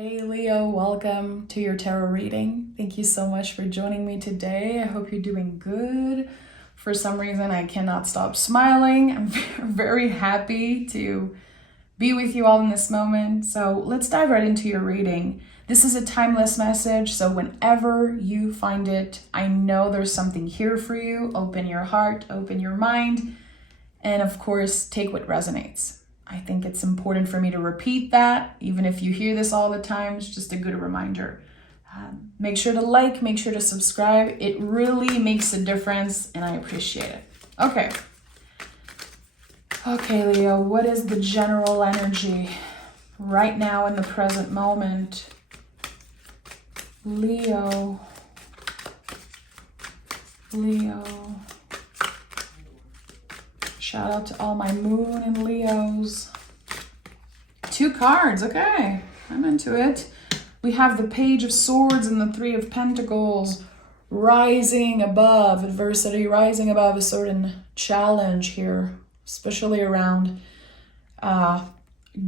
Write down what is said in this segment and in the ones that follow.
Hey Leo, welcome to your tarot reading. Thank you so much for joining me today. I hope you're doing good. For some reason, I cannot stop smiling. I'm very happy to be with you all in this moment. So let's dive right into your reading. This is a timeless message, so whenever you find it, I know there's something here for you. Open your heart, open your mind, and of course, take what resonates. I think it's important for me to repeat that, even if you hear this all the time. It's just a good reminder. Make sure to like, make sure to subscribe. It really makes a difference, and I appreciate it. Okay, Leo, what is the general energy right now in the present moment? Leo. Shout out to all my moon and Leos. 2 cards, okay. I'm into it. We have the Page of Swords and the 3 of Pentacles rising above adversity, rising above a certain challenge here, especially around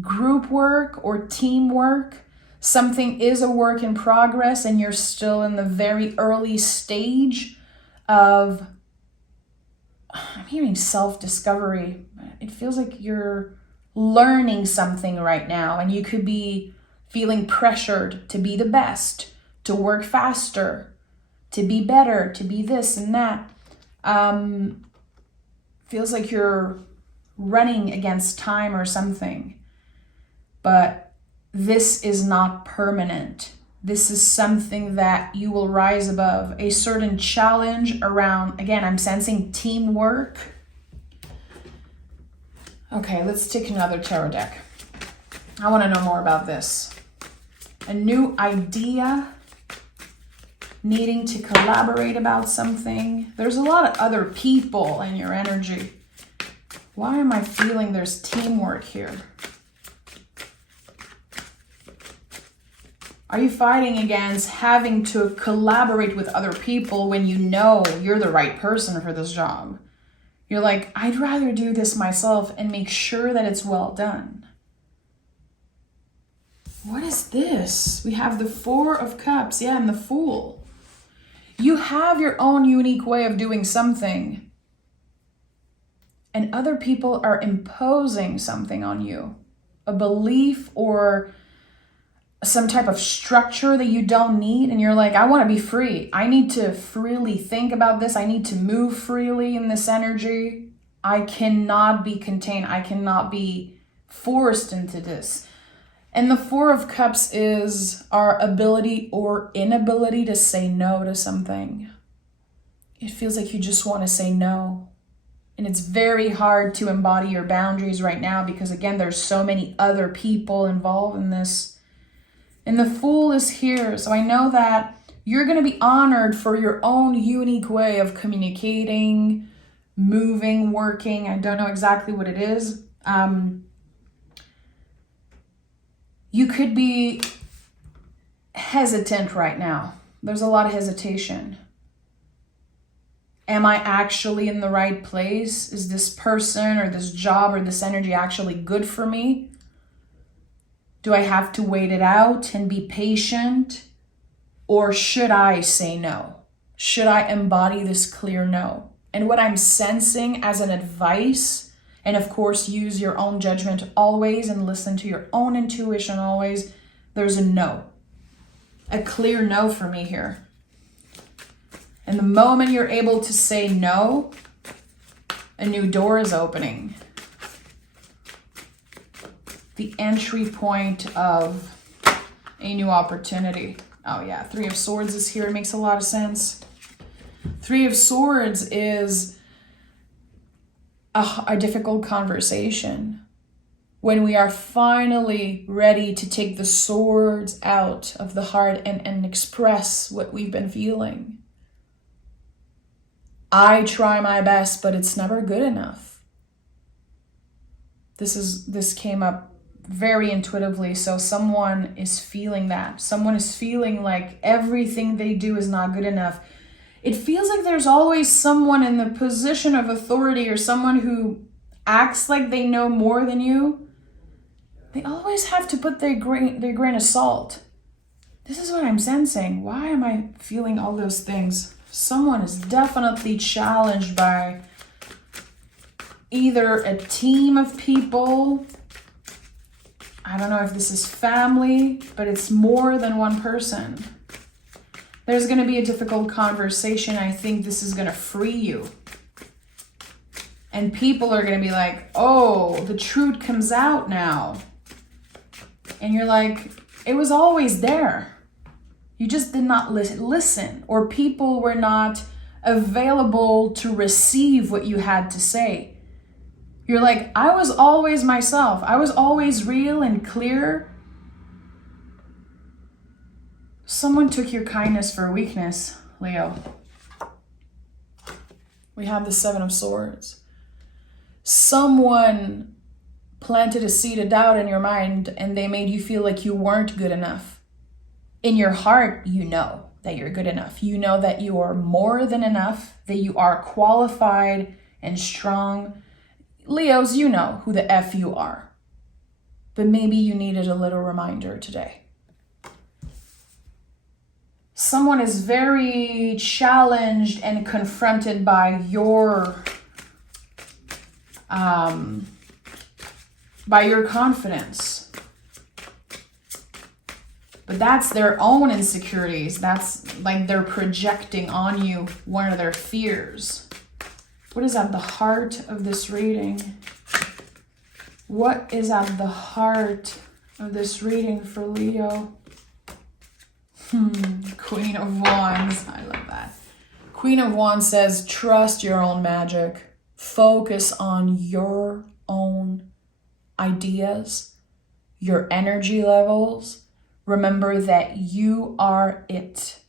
group work or teamwork. Something is a work in progress and you're still in the very early stage of, I'm hearing self-discovery. It feels like you're learning something right now, and you could be feeling pressured to be the best, to work faster, to be better, to be this and that. Feels like you're running against time or something. But this is not permanent. This is something that you will rise above. A certain challenge around, again, I'm sensing teamwork. Okay, let's take another tarot deck. I want to know more about this. A new idea, needing to collaborate about something. There's a lot of other people in your energy. Why am I feeling there's teamwork here? Are you fighting against having to collaborate with other people when you know you're the right person for this job? You're like, I'd rather do this myself and make sure that it's well done. What is this? We have the 4 of Cups, and the Fool. You have your own unique way of doing something, and other people are imposing something on you, a belief or some type of structure that you don't need, and you're like, I want to be free. I need to freely think about this. I need to move freely in this energy. I cannot be contained. I cannot be forced into this. And the 4 of Cups is our ability or inability to say no to something. It feels like you just want to say no. And it's very hard to embody your boundaries right now because, again, there's so many other people involved in this. And the Fool is here. So I know that you're going to be honored for your own unique way of communicating, moving, working. I don't know exactly what it is. You could be hesitant right now. There's a lot of hesitation. Am I actually in the right place? Is this person or this job or this energy actually good for me? Do I have to wait it out and be patient? Or should I say no? Should I embody this clear no? And what I'm sensing as an advice, and of course use your own judgment always and listen to your own intuition always, there's a no. A clear no for me here. And the moment you're able to say no, a new door is opening. The entry point of a new opportunity. Oh yeah, 3 of Swords is here. It makes a lot of sense. 3 of Swords is a difficult conversation. When we are finally ready to take the swords out of the heart and express what we've been feeling. I try my best, but it's never good enough. This came up very intuitively. So someone is feeling that. Someone is feeling like everything they do is not good enough. It feels like there's always someone in the position of authority or someone who acts like they know more than you. They always have to put their grain of salt. This is what I'm sensing. Why am I feeling all those things? Someone is definitely challenged by either a team of people. I don't know if this is family, but it's more than one person. There's going to be a difficult conversation. I think this is going to free you. And people are going to be like, oh, the truth comes out now. And you're like, it was always there. You just did not listen, or people were not available to receive what you had to say. You're like, I was always myself. I was always real and clear. Someone took your kindness for weakness, Leo. We have the Seven of Swords. Someone planted a seed of doubt in your mind and they made you feel like you weren't good enough. In your heart, you know that you're good enough. You know that you are more than enough, that you are qualified and strong. Leos, you know who the F you are. But maybe you needed a little reminder today. Someone is very challenged and confronted by your confidence. But that's their own insecurities. That's like they're projecting on you one of their fears. What is at the heart of this reading? What is at the heart of this reading for Leo? Queen of Wands. I love that. Queen of Wands says, trust your own magic. Focus on your own ideas, your energy levels. Remember that you are it.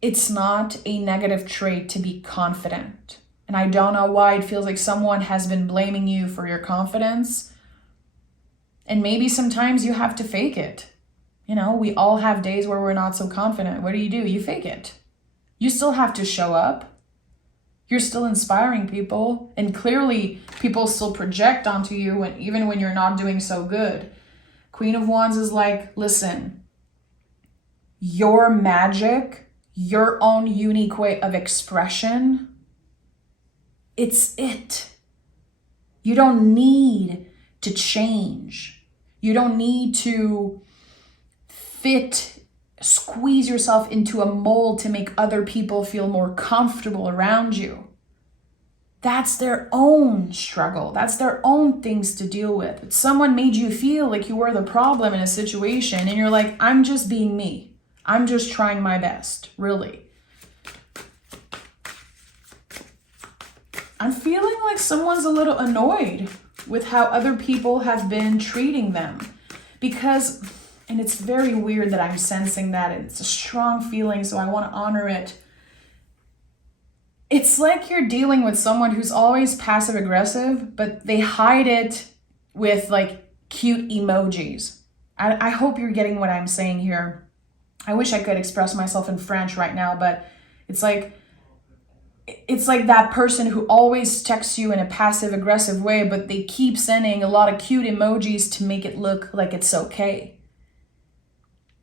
It's not a negative trait to be confident. And I don't know why it feels like someone has been blaming you for your confidence. And maybe sometimes you have to fake it. You know, we all have days where we're not so confident. What do? You fake it. You still have to show up. You're still inspiring people. And clearly people still project onto you even when you're not doing so good. Queen of Wands is like, listen, your magic, your own unique way of expression, it's it. You don't need to change. You don't need to squeeze yourself into a mold to make other people feel more comfortable around you. That's their own struggle. That's their own things to deal with. But someone made you feel like you were the problem in a situation and you're like, I'm just being me. I'm just trying my best, really. I'm feeling like someone's a little annoyed with how other people have been treating them. Because, and it's very weird that I'm sensing that, and it's a strong feeling, so I want to honor it. It's like you're dealing with someone who's always passive aggressive, but they hide it with like cute emojis. I hope you're getting what I'm saying here. I wish I could express myself in French right now, but it's like that person who always texts you in a passive aggressive way, but they keep sending a lot of cute emojis to make it look like it's okay.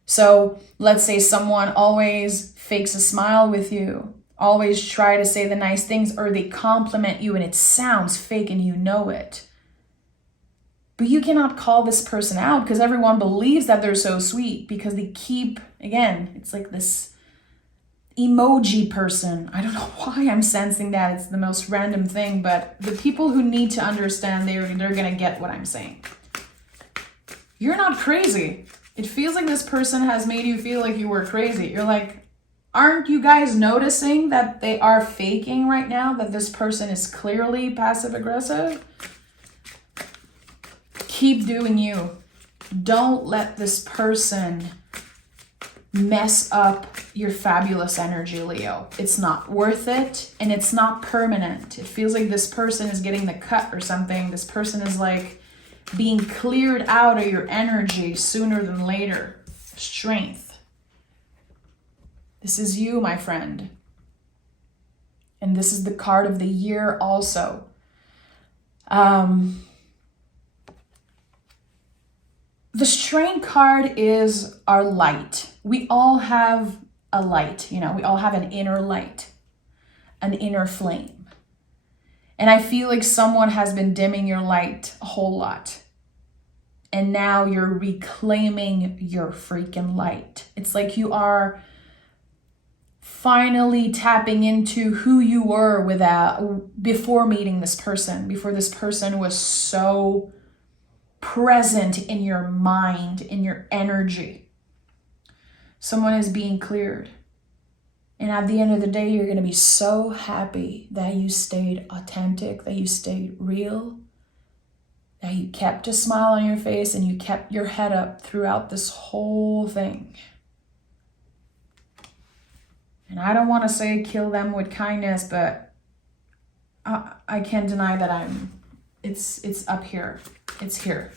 So let's say someone always fakes a smile with you, always try to say the nice things, or they compliment you and it sounds fake and you know it. But you cannot call this person out because everyone believes that they're so sweet because they keep, again, it's like this emoji person. I don't know why I'm sensing that. It's the most random thing, but the people who need to understand, they're going to get what I'm saying. You're not crazy. It feels like this person has made you feel like you were crazy. You're like, aren't you guys noticing that they are faking right now? That this person is clearly passive aggressive? Keep doing you. Don't let this person mess up your fabulous energy, Leo. It's not worth it, and it's not permanent. It feels like this person is getting the cut or something. This person is like being cleared out of your energy sooner than later. Strength. This is you, my friend. And this is the card of the year also. The Strength card is our light. We all have a light, we all have an inner light, an inner flame. And I feel like someone has been dimming your light a whole lot. And now you're reclaiming your freaking light. It's like you are finally tapping into who you were before meeting this person, before this person was so present in your mind, in your energy. Someone is being cleared. And at the end of the day, you're going to be so happy that you stayed authentic, that you stayed real, that you kept a smile on your face and you kept your head up throughout this whole thing. And I don't want to say kill them with kindness, but I can't deny that it's up here. It's here.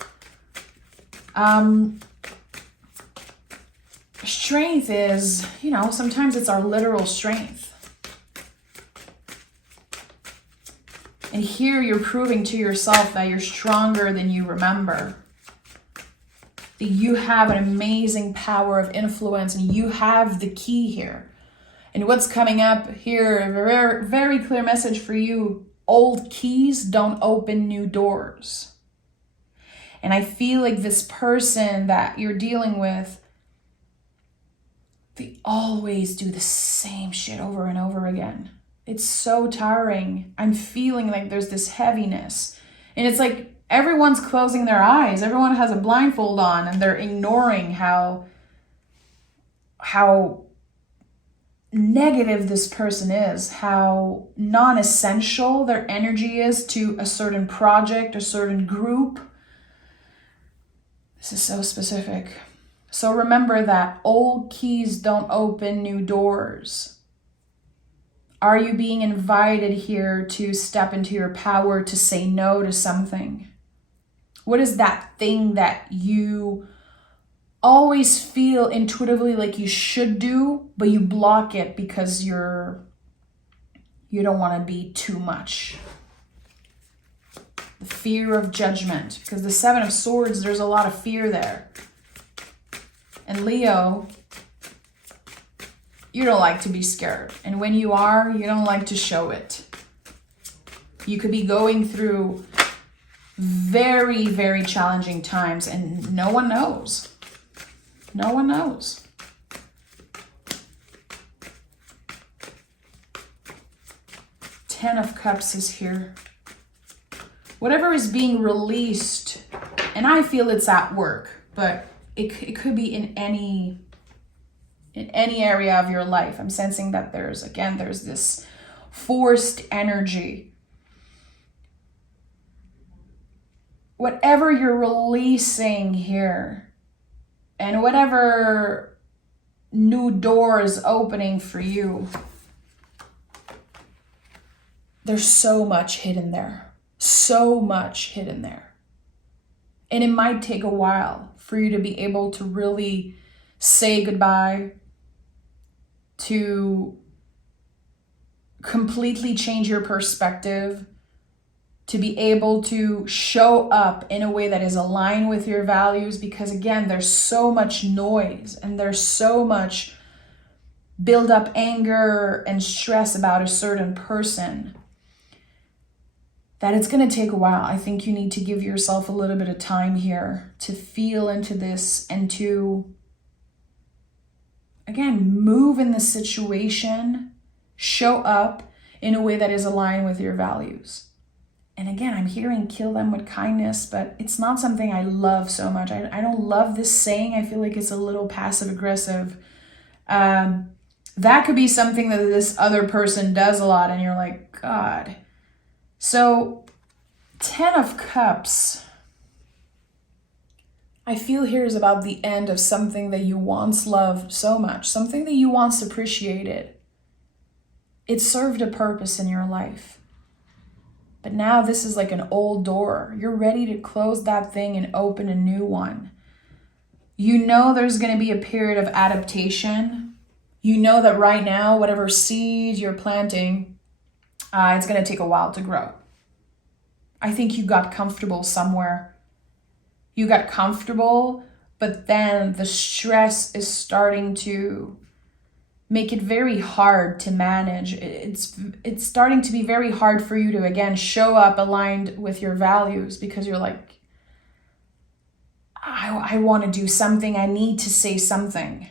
Strength is, sometimes it's our literal strength. And here you're proving to yourself that you're stronger than you remember. That you have an amazing power of influence and you have the key here. And what's coming up here, a very, very clear message for you. Old keys don't open new doors. And I feel like this person that you're dealing with, they always do the same shit over and over again. It's so tiring. I'm feeling like there's this heaviness. And it's like everyone's closing their eyes. Everyone has a blindfold on and they're ignoring how negative this person is, how non-essential their energy is to a certain project, a certain group. This is so specific. So remember that old keys don't open new doors. Are you being invited here to step into your power, to say no to something? What is that thing that you always feel intuitively like you should do, but you block it because you don't want to be too much? The fear of judgment, because the Seven of Swords, there's a lot of fear there. And Leo, you don't like to be scared. And when you are, you don't like to show it. You could be going through very, very challenging times and no one knows. No one knows. Ten of Cups is here. Whatever is being released, and I feel it's at work, but it could be in any area of your life. I'm sensing that there's this forced energy. Whatever you're releasing here, and whatever new door is opening for you, there's so much hidden there. So much hidden there. And it might take a while for you to be able to really say goodbye, to completely change your perspective, to be able to show up in a way that is aligned with your values, because again, there's so much noise and there's so much build up anger and stress about a certain person that it's going to take a while. I think you need to give yourself a little bit of time here to feel into this and to, again, move in the situation, show up in a way that is aligned with your values. And again, I'm hearing kill them with kindness, but it's not something I love so much. I don't love this saying. I feel like it's a little passive aggressive. That could be something that this other person does a lot and you're like, God. So 10 of Cups, I feel here is about the end of something that you once loved so much, something that you once appreciated. It served a purpose in your life. But now this is like an old door. You're ready to close that thing and open a new one. You know there's going to be a period of adaptation. You know that right now, whatever seed you're planting, it's going to take a while to grow. I think you got comfortable somewhere. You got comfortable, but then the stress is starting to make it very hard to manage. It's starting to be very hard for you to, again, show up aligned with your values, because you're like, I want to do something. I need to say something.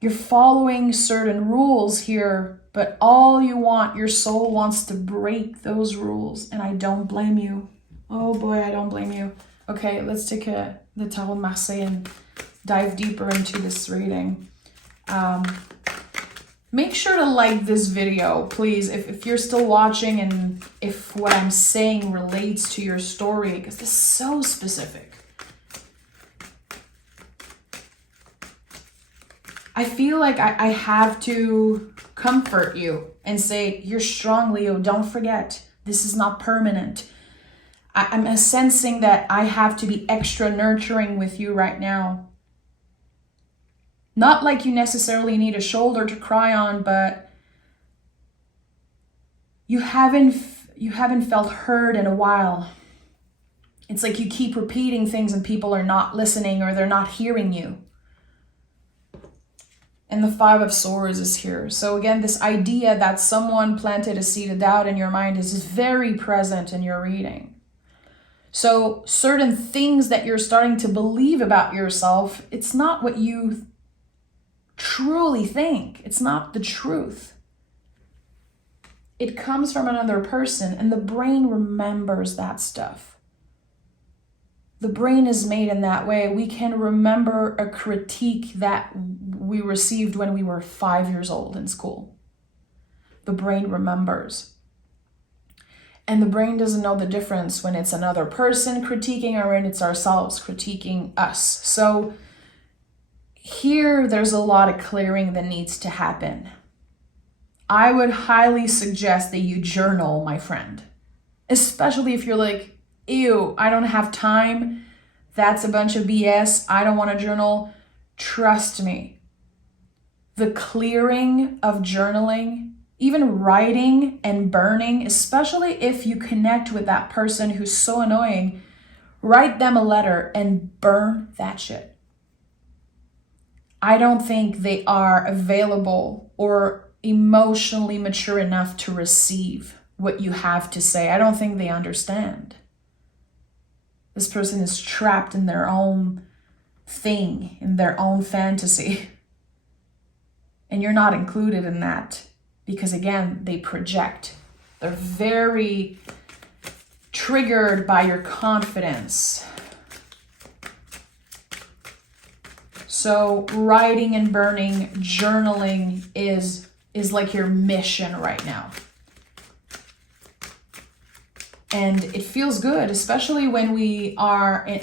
You're following certain rules here, but all you want, your soul wants to break those rules, and I don't blame you. Oh boy, I don't blame you. Okay, let's take the Tarot de Marseille and dive deeper into this reading. Make sure to like this video, please, if you're still watching and if what I'm saying relates to your story, because this is so specific. I feel like I have to comfort you and say, you're strong, Leo. Don't forget, this is not permanent. I'm sensing that I have to be extra nurturing with you right now. Not like you necessarily need a shoulder to cry on, but you haven't felt heard in a while. It's like you keep repeating things and people are not listening, or they're not hearing you. And the Five of Swords is here. So again, this idea that someone planted a seed of doubt in your mind is very present in your reading. So certain things that you're starting to believe about yourself, it's not what you truly think. It's not the truth. It comes from another person, and the brain remembers that stuff. The brain is made in that way. We can remember a critique that we received when we were 5 years old in school. The brain remembers. And the brain doesn't know the difference when it's another person critiquing or when it's ourselves critiquing us. So here, there's a lot of clearing that needs to happen. I would highly suggest that you journal, my friend. Especially if you're like, ew, I don't have time. That's a bunch of BS. I don't want to journal. Trust me. The clearing of journaling, even writing and burning, especially if you connect with that person who's so annoying, write them a letter and burn that shit. I don't think they are available or emotionally mature enough to receive what you have to say. I don't think they understand. This person is trapped in their own thing, in their own fantasy. And you're not included in that because, again, they project. They're very triggered by your confidence. So writing and burning, journaling is like your mission right now. And it feels good, especially when we are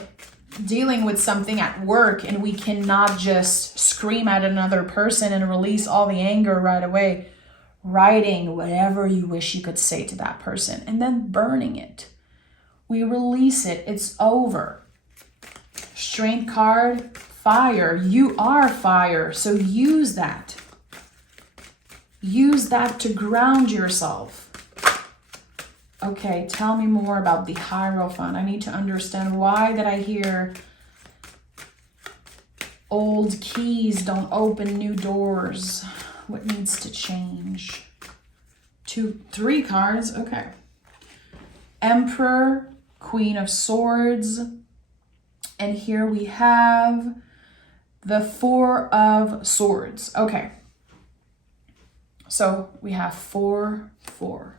dealing with something at work and we cannot just scream at another person and release all the anger right away. Writing whatever you wish you could say to that person and then burning it. We release it. It's over. Strength card, fire. You are fire, so use that. Use that to ground yourself. Okay, tell me more about the Hierophant. I need to understand, why did I hear old keys don't open new doors? What needs to change? 3 cards, okay. Emperor, Queen of Swords, and here we have the 4 of Swords. Okay, so we have 4, 4.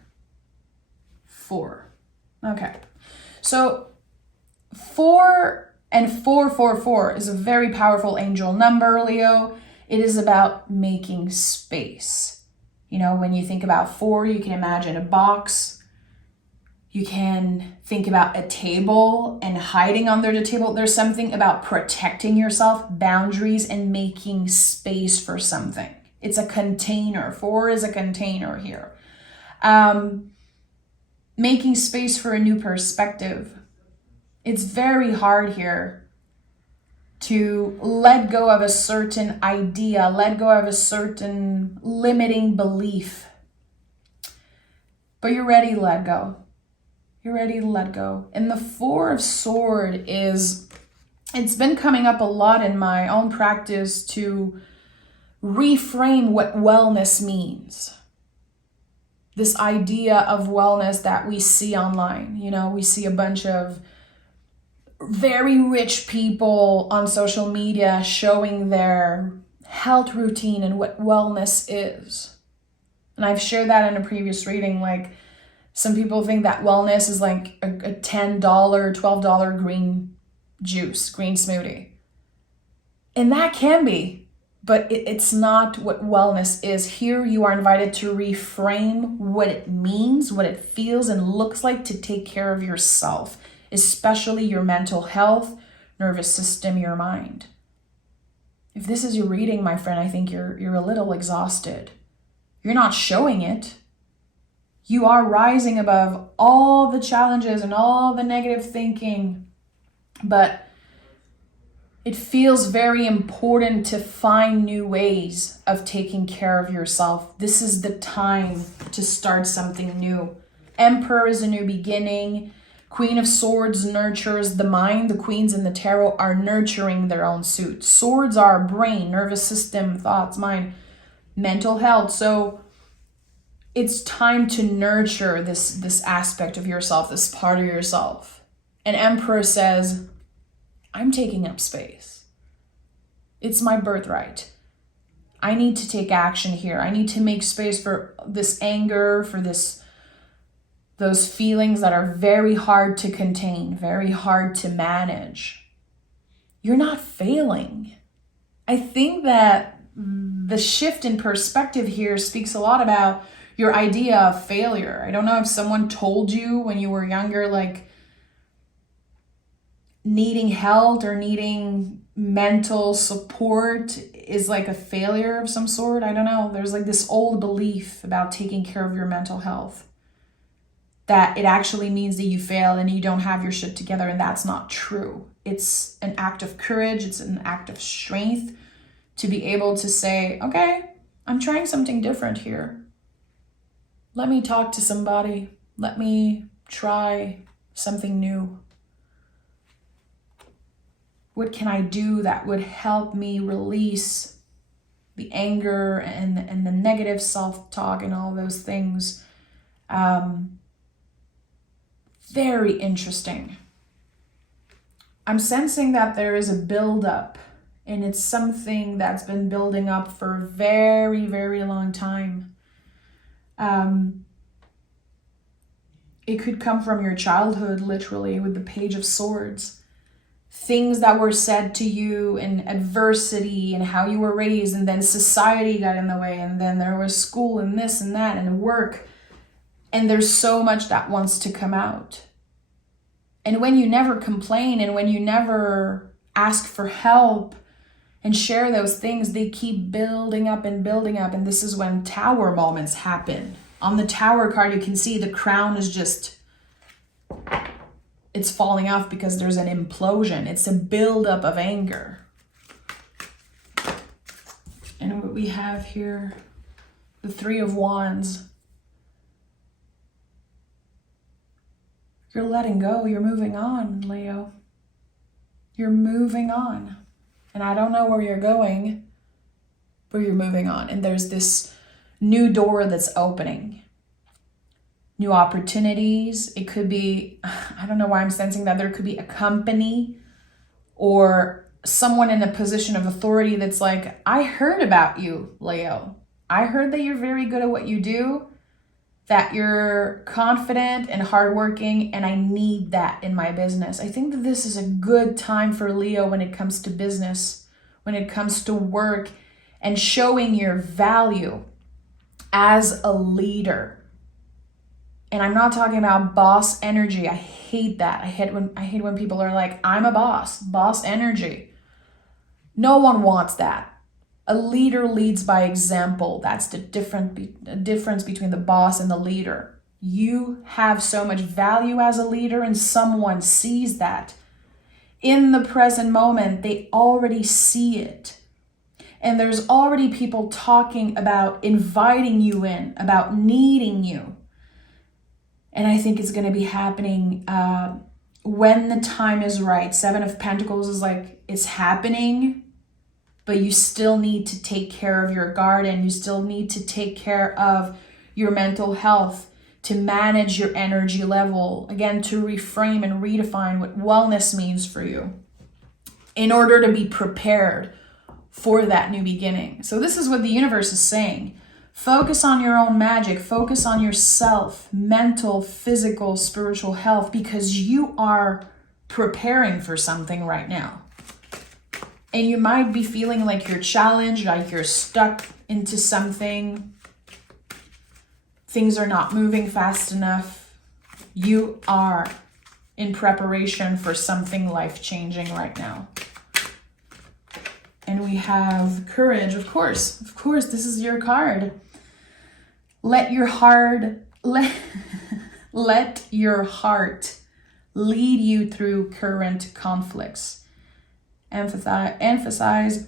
4. Okay. So 4 and 444 is a very powerful angel number, Leo. It is about making space. You know, when you think about 4, you can imagine a box. You can think about a table and hiding under the table. There's something about protecting yourself, boundaries, and making space for something. It's a container. 4 is a container here. Making space for a new perspective. It's very hard here to let go of a certain idea, let go of a certain limiting belief. But you're ready to let go. You're ready to let go. And the Four of Swords it's been coming up a lot in my own practice to reframe what wellness means. This idea of wellness that we see online. We see a bunch of very rich people on social media showing their health routine and what wellness is. And I've shared that in a previous reading. Like, some people think that wellness is like a $10, $12 green juice, green smoothie. And that can be, but it's not what wellness is. Here you are invited to reframe what it means, what it feels and looks like to take care of yourself, especially your mental health, nervous system, your mind. If this is your reading, my friend, I think you're a little exhausted. You're not showing it. You are rising above all the challenges and all the negative thinking, but it feels very important to find new ways of taking care of yourself. This is the time to start something new. Emperor is a new beginning. Queen of Swords nurtures the mind. The queens in the tarot are nurturing their own suit. Swords are brain, nervous system, thoughts, mind, mental health. So it's time to nurture this aspect of yourself, this part of yourself. And Emperor says, I'm taking up space. It's my birthright. I need to take action here. I need to make space for this anger, for those feelings that are very hard to contain, very hard to manage. You're not failing. I think that the shift in perspective here speaks a lot about your idea of failure. I don't know if someone told you when you were younger, like needing help or needing mental support is like a failure of some sort. I don't know. There's like this old belief about taking care of your mental health, that it actually means that you fail and you don't have your shit together, and that's not true. It's an act of courage. It's an act of strength to be able to say, okay, I'm trying something different here. Let me talk to somebody. Let me try something new. What can I do that would help me release the anger and the negative self-talk and all those things? Very interesting. I'm sensing that there is a buildup, and it's something that's been building up for a very, very long time. It could come from your childhood, literally, with the Page of Swords. Things that were said to you in adversity and how you were raised, and then society got in the way, and then there was school and this and that and work. And there's so much that wants to come out. And when you never complain and when you never ask for help and share those things, they keep building up and building up. And this is when tower moments happen. On the Tower card, you can see the crown is just, it's falling off because there's an implosion. It's a buildup of anger. And what we have here, the Three of Wands. You're letting go. You're moving on, Leo. You're moving on. And I don't know where you're going, but you're moving on. And there's this new door that's opening. New opportunities. It could be, I don't know why I'm sensing that there could be a company or someone in a position of authority that's like, I heard about you, Leo. I heard that you're very good at what you do, that you're confident and hardworking, and I need that in my business. I think that this is a good time for Leo when it comes to business, when it comes to work, and showing your value as a leader. And I'm not talking about boss energy. I hate that. I hate when people are like, I'm a boss energy. No one wants that. A leader leads by example. That's the difference between the boss and the leader. You have so much value as a leader, and someone sees that. In the present moment, they already see it. And there's already people talking about inviting you in, about needing you. And I think it's going to be happening when the time is right. Seven of Pentacles is like, it's happening, but you still need to take care of your garden. You still need to take care of your mental health, to manage your energy level. Again, to reframe and redefine what wellness means for you in order to be prepared for that new beginning. So this is what the universe is saying. Focus on your own magic. Focus on yourself, mental, physical, spiritual health, because you are preparing for something right now. And you might be feeling like you're challenged, like you're stuck into something. Things are not moving fast enough. You are in preparation for something life-changing right now. And we have courage, of course. Of course, this is your card. Let your heart lead you through current conflicts. Empathize,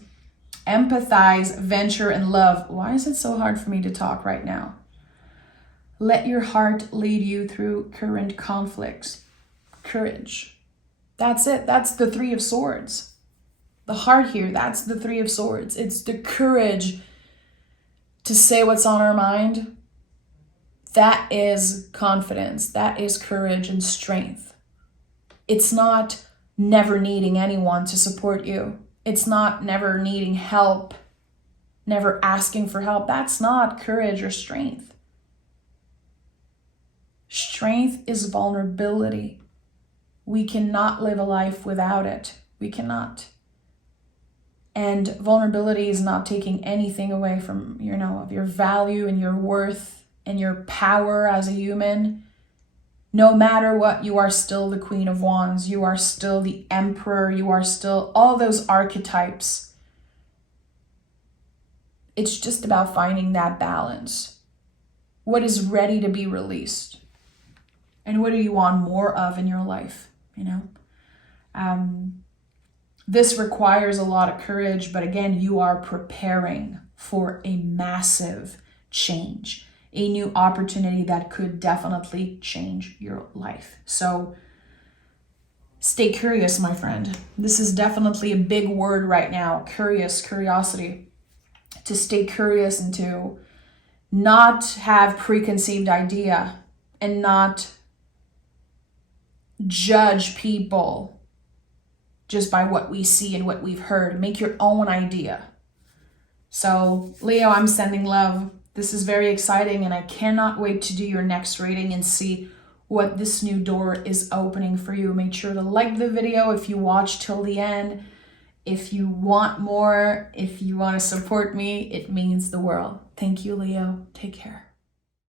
venture, and love. Why is it so hard for me to talk right now? Let your heart lead you through current conflicts. Courage. That's it. That's the Three of Swords. The heart here, that's the Three of Swords. It's the courage to say what's on our mind. That is confidence. That is courage and strength. It's not never needing anyone to support you. It's not never needing help, never asking for help. That's not courage or strength. Strength is vulnerability. We cannot live a life without it. We cannot. And vulnerability is not taking anything away from, of your value and your worth and your power as a human. No matter what, you are still the Queen of Wands. You are still the Emperor. You are still all those archetypes. It's just about finding that balance. What is ready to be released? And what do you want more of in your life? This requires a lot of courage, but again, you are preparing for a massive change, a new opportunity that could definitely change your life. So stay curious, my friend. This is definitely a big word right now. Curiosity. To stay curious and to not have preconceived idea and not judge people just by what we see and what we've heard. Make your own idea. So Leo, I'm sending love. This is very exciting, and I cannot wait to do your next reading and see what this new door is opening for you. Make sure to like the video if you watch till the end. If you want more, if you want to support me, it means the world. Thank you, Leo. Take care.